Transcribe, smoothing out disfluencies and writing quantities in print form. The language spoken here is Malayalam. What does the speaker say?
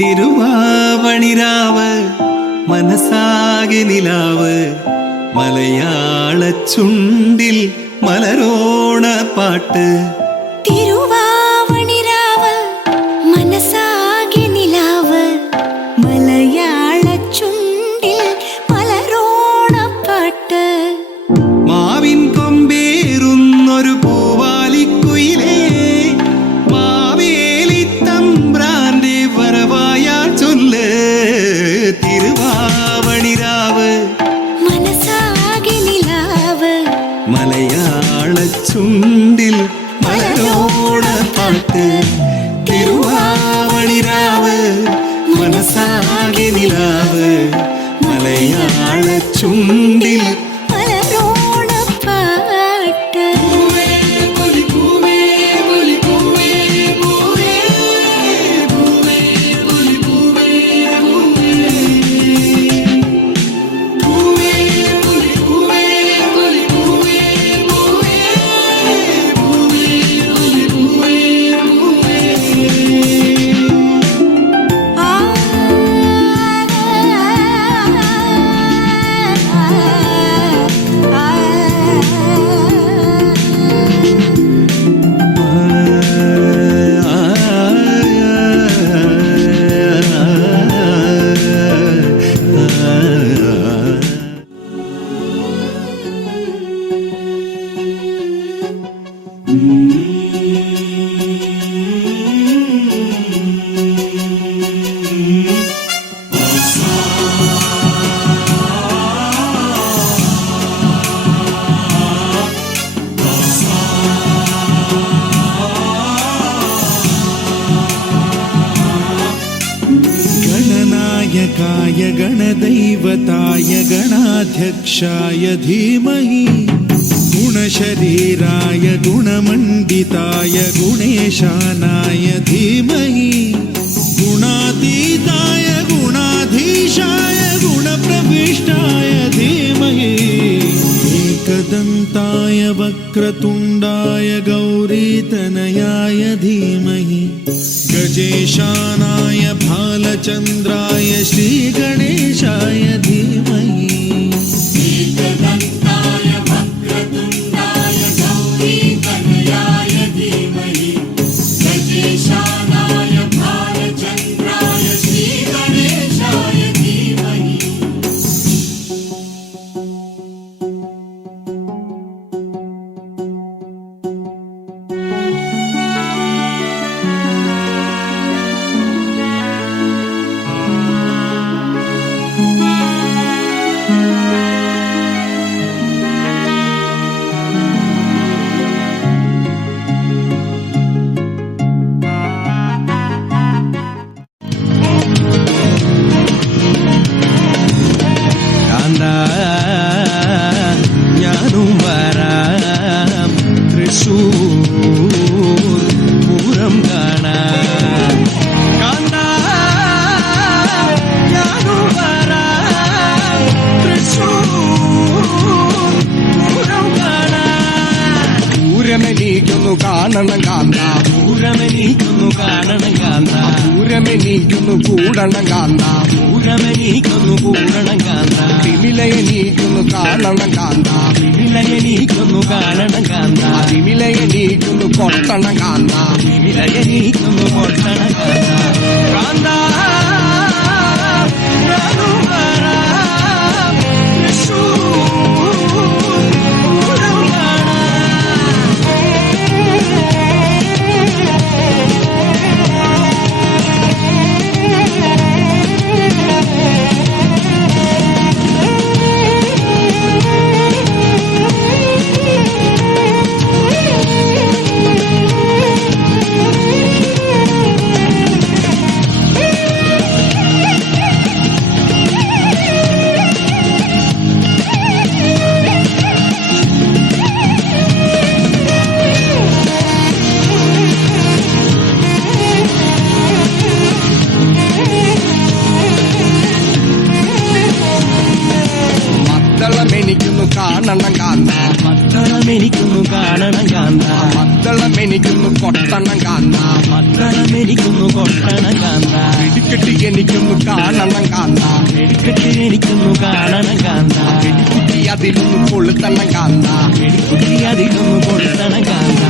തിരുവാവണിരാവ് മനസാകെ നിലാവ് മലയാള ചുണ്ടിൽ മലരോണ പാട്ട്. തിരുവാവണിരാവ് മനസാകെ നിലാവ് മലയാള ചുണ്ടിൽ മലരോണ പാട്ട്. മാവിൻ കൊമ്പേറുന്നൊരു പൂവാലിക്കുയിലേ മാവേലി തമ്പ്രാന്റെ വരവായാ ചൊല്ല്. തിരുവാവണിരാവ് മനസാകെ നിലാവ് മലയാള ചുണ്ടിൽ മലരോണ പാട്ട്. തിരുവാവണിരാവ് മനസാകെ നിലാവ് മലയാള ചുണ്ടിൽ മലരോണ പാട്ട്. गणनायकाय गणदैवताय गणाध्यक्षाय धीमहि गुणशरीराय गुणमण्डिताय गुणेशानाय धीमहि गुणातीताय गुणाधीशाय गुणप्रविष्टाय धीमहि एकदन्ताय वक्रतुण्डाय गौरीतनयाय धीमहि गजेशानाय भालचन्द्राय श्रीगणेशाय धीमहि एकदन्ताय वक्रतुण्डाय गौरीतनयाय धीमहि गजेशानाय भालचन्द्राय श्रीगणेशाय धीमहि. ഞാനും വരാം തൃശൂർ പൂരം കാണാൻ. ഞാനും വരാം തൃശൂർ പൂരം കാണാൻ. പൂരമെനീക്കുന്നു കാണണം കാന്ത, പൂരമെനീക്കുന്നു കാണണം കാന്ത, പൂരമെനീക്കുന്നു കൂടണം കാന്ത, പൂരമെനീക്കുന്നു കൂടണം കാന്ത, തിമിലയെനീക്കുന്നു കാണണം കാന്ത, വിമിലയെനീക്കുന്നു കാണണം കാന്ത, തിമിലയെനീക്കുന്നു കൊട്ടണം കാന്ത, വിമിലയെനീക്കുന്നു കൊട്ടണം കാന്ത. കാന്ത ഞാനും വരാം തൃശൂർ പൂരം കാണാൻ. കാണണം കാന്ത, മത്തളമെനിക്കുന്നു കാണണം കാന്ത, മദ്ദളമെനിക്കുന്നു കൊട്ടണം കാന്ത, മത്തളമെനിക്കുന്നു കൊട്ടണം കാന്ത, പിടിക്കെട്ടി കാണണം കാന്ത വെടിക്കെട്ട് എനിക്കൊന്നു കാണണം കാന്ത വെടിക്കുട്ടി അതിലൊന്ന് കൊളുത്തണം കാന്ത വെടിക്കുട്ടി അതിലൊന്നു കൊടുത്തണം കാന്ത